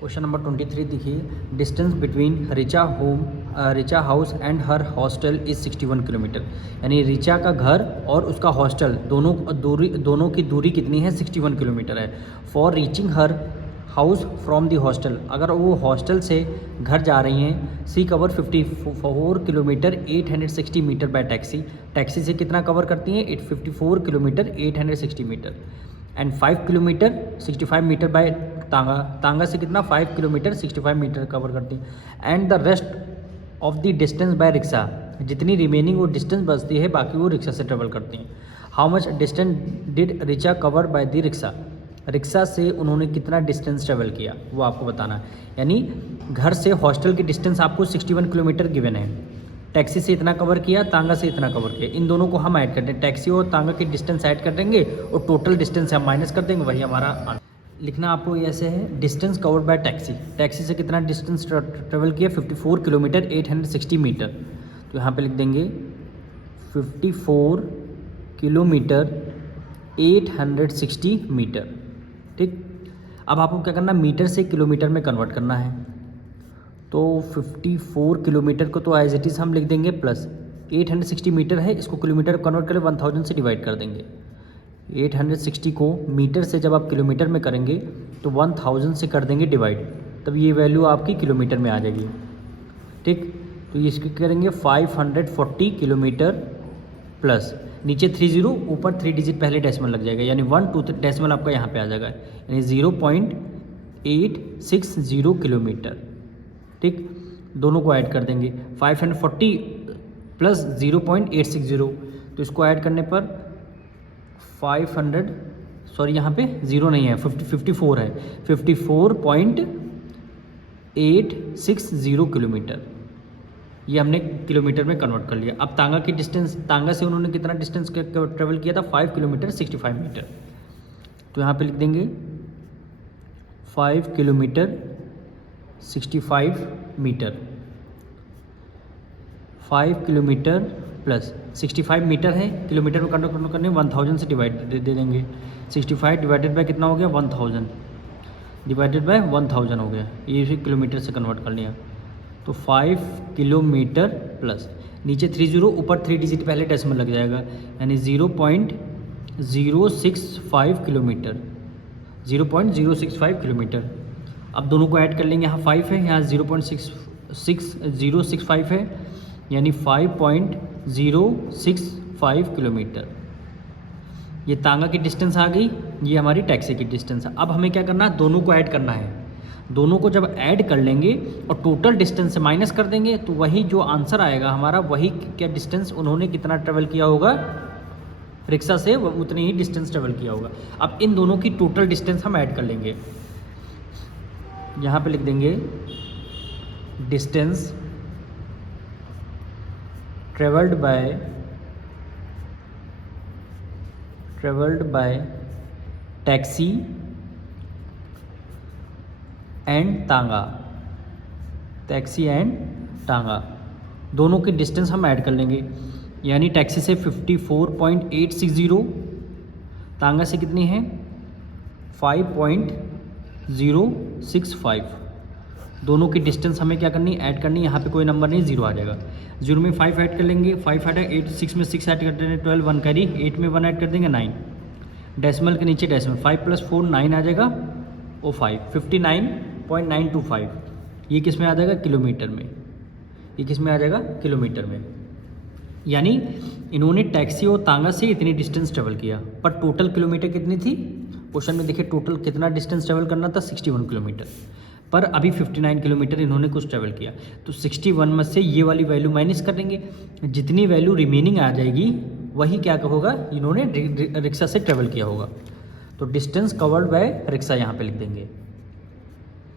Question number 23 देखिए, distance between Richa house and her hostel is 61 kilometre. यानी रिचा का घर और उसका हॉस्टल दोनों की दूरी कितनी है? 61 किलोमीटर है। For reaching her house from the hostel, अगर वो हॉस्टल से घर जा रही हैं, she cover 54 kilometre 860 metre by taxi. Taxi से कितना कवर करती हैं? 54 kilometre 860 metre. And 5 kilometre 65 metre by tonga से कितना? 5 किलोमीटर 65 मीटर कवर करती हैं। And the rest of the distance by rickshaw, जितनी रिमेनिंग वो डिस्टेंस बचती है बाकी वो रिक्शा से ट्रेवल करती हैं। How much distance did Richa cover by the rickshaw, rickshaw से उन्होंने कितना डिस्टेंस ट्रेवल किया वो आपको बताना है। यानी घर से हॉस्टल की डिस्टेंस आपको 61 किलोमीटर गिवन है, टैक्सी से इतना कवर किया, तांगा से इतना कवर किया। इन दोनों को हम ऐड कर दें, टैक्सी और तांगा की डिस्टेंस ऐड कर देंगे और टोटल डिस्टेंस हम माइनस कर देंगे, वही हमारा लिखना आपको ऐसे है। Distance covered by taxi, taxi से कितना डिस्टेंस ट्रेवल किया? 54 किलोमीटर 860 मीटर। तो यहाँ पे लिख देंगे 54 किलोमीटर 860 मीटर। ठीक, अब आपको क्या करना? मीटर से किलोमीटर में कन्वर्ट करना है। तो 54 किलोमीटर को तो एज इट इज़ हम लिख देंगे प्लस 860 मीटर है, इसको किलोमीटर कन्वर्ट करें 1000 से डिवाइड कर देंगे। 860 को मीटर से जब आप किलोमीटर में करेंगे तो 1000 से कर देंगे डिवाइड, तब ये वैल्यू आपकी किलोमीटर में आ जाएगी। ठीक, तो ये इसको करेंगे 540 किलोमीटर प्लस नीचे 30, ऊपर 3 डिजिट पहले डेसिमल लग जाएगा, यानी 1 2 डेसिमल आपका यहाँ पे आ जाएगा, यानी 0.860 किलोमीटर। ठीक, दोनों को ऐड कर देंगे 540 प्लस 0.860, तो इसको ऐड करने पर 500, सॉरी यहाँ पे 0 नहीं है, 54 है, 54.860 किलोमीटर। ये हमने किलोमीटर में कन्वर्ट कर लिया। अब तांगा की डिस्टेंस, तांगा से उन्होंने कितना डिस्टेंस ट्रेवल किया था? 5 किलोमीटर 65 मीटर। तो यहाँ पे लिख देंगे 5 kilometre 65 metre, 5 kilometre plus 65 metre है, किलोमीटर में कन्वर्ट करने 1000 से डिवाइड दे देंगे। 65 डिवाइडेड बाय कितना हो गया? 1000 डिवाइडेड बाय 1000 हो गया, ये भी किलोमीटर से कन्वर्ट कर लिया। तो 5 किलोमीटर प्लस नीचे 30, ऊपर 3 डिजिट पहले डेसिमल लग जाएगा, यानी 0.065 किलोमीटर, 0.065 किलोमीटर। अब दोनों को ऐड कर लेंगे, यहाँ 5 है, यहाँ 0.6065 है, यानी 5.065 किलोमीटर। ये तांगा की डिस्टेंस आ गई, ये हमारी टैक्सी की डिस्टेंस है। अब हमें क्या करना है? दोनों को ऐड करना है। दोनों को जब ऐड कर लेंगे और टोटल डिस्टेंस से माइनस कर देंगे तो वही जो आंसर आएगा हमारा, वही क्या डिस्टेंस उन्होंने कितना ट्रेवल किया होगा रिक्शा से, उतनी ही डिस्टेंस ट्रेवल किया होगा। अब इन दोनों की टोटल डिस्टेंस हम ऐड कर लेंगे। यहाँ पे लिख देंगे distance travelled by taxi and तांगा, टैक्सी एंड तांगा, दोनों की डिस्टेंस हम ऐड कर लेंगे। यानी टैक्सी से 54.860, तांगा से कितनी है? 5.065। दोनों की डिस्टेंस हमें क्या करनी? ऐड करनी। यहाँ पे कोई नंबर नहीं, 0 आ जाएगा। 0 में 5 ऐड कर लेंगे, 5 ऐड 8, 6 में 6 ऐड कर देंगे 12, 1 कैरी, 8 में 1 ऐड कर देंगे 9, डेसिमल के नीचे डेसिमल, 5 + 4 9 आ जाएगा, और 5 59.925। ये किस में आ जाएगा? किलोमीटर में। ये किस में आ जाएगा? किलोमीटर में। यानी इन्होंने टैक्सी और तांगा से इतनी डिस्टेंस ट्रेवल किया, पर टोटल किलोमीटर कितनी थी? क्वेश्चन में देखिए टोटल कितना डिस्टेंस ट्रेवल करना था? 61 किलोमीटर, पर अभी 59 किलोमीटर इन्होंने कुछ ट्रेवल किया। तो 61 में से ये वाली वैल्यू माइनस कर देंगे, जितनी वैल्यू रिमेनिंग आ जाएगी वही क्या होगा? इन्होंने रिक्शा से ट्रेवल किया होगा। तो डिस्टेंस कवर्ड बाय रिक्शा यहाँ पे लिख देंगे,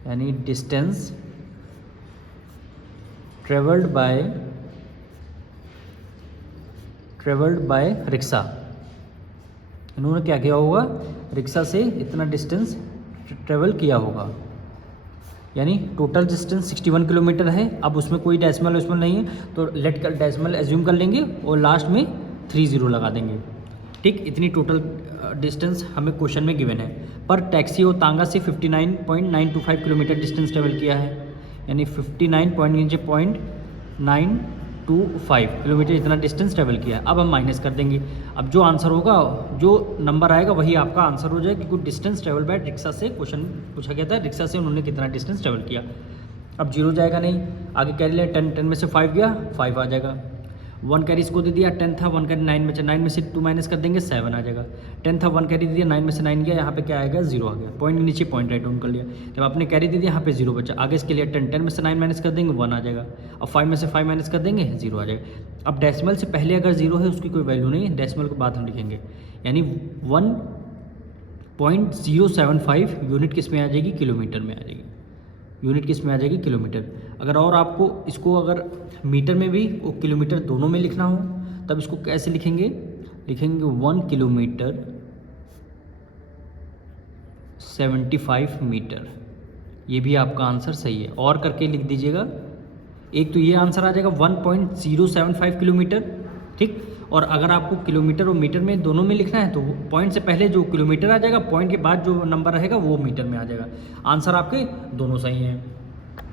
यानी डिस्टेंस ट्रेवल्ड बाय रिक्शा। इन्होंने क्या किया होगा? रिक्शा से इतना डिस्टेंस ट्रेवल किया होगा, यानी टोटल डिस्टेंस 61 किलोमीटर है। अब उसमें कोई डेसिमल नहीं है, तो लेट कर डेसिमल एज्यूम कर लेंगे और लास्ट में 30 लगा देंगे। ठीक, इतनी टोटल डिस्टेंस हमें क्वेश्चन में गिवन है। पर टैक्सी और तांगा से 59.925 किलोमीटर डिस्टेंस ट्रेवल किया है, यानी 59.925 किलोमीटर इतना डिस्टेंस ट्रेवल किया है। अब हम माइनस कर देंगे। अब जो आंसर होगा, जो नंबर आएगा वही आपका आंसर हो जाएगा, क्योंकि डिस्टेंस ट्रेवल बाय रिक्शा से क्वेश्चन पूछा गया था, रिक्शा से उन्होंने कितना डिस्टेंस ट्रेवल किया। अब जीरो जाएगा नहीं, आगे कैरी लिया 10, 10 में से 5 गया, 5 आ जाएगा। 1 कैरी इसको दे दिया, 10 था, 1 कैरी 9 में से, 9 में से 2 माइनस कर देंगे 7 आ जाएगा। 10 था, 1 कैरी दे दिया, 9 में से 9 गया, यहाँ पे क्या आएगा 0 आ गया। पॉइंट के नीचे पॉइंट राइट डाउन कर लिया। जब आपने कैरी दे दिया यहाँ पे 0 बचा, आगे इसके लिए 10, 10 में से 9 माइनस कर देंगे 1 आ जाएगा। अब 5 में से 5 माइनस कर देंगे 0 आ जाएगा। अब डेसिमल से पहले अगर 0 है उसकी कोई वैल्यू नहीं है, डेसिमल के बाद हम लिखेंगे, यानी 1.075 यूनिट किस में आ जाएगी, किलोमीटर में आ जाएगी। यूनिट किस में आ जाएगी, किलोमीटर। अगर और आपको इसको अगर मीटर में भी और किलोमीटर दोनों में लिखना हो तब इसको कैसे लिखेंगे, लिखेंगे 1 किलोमीटर 75 मीटर। ये भी आपका आंसर सही है, और करके लिख दीजिएगा। एक तो ये आंसर आ जाएगा 1.075 किलोमीटर, ठीक। और अगर आपको किलोमीटर और मीटर में दोनों में लिखना है तो पॉइंट से पहले जो किलोमीटर आ जाएगा, पॉइंट के बाद जो नंबर रहेगा वो मीटर में आ जाएगा। आंसर आपके दोनों सही हैं।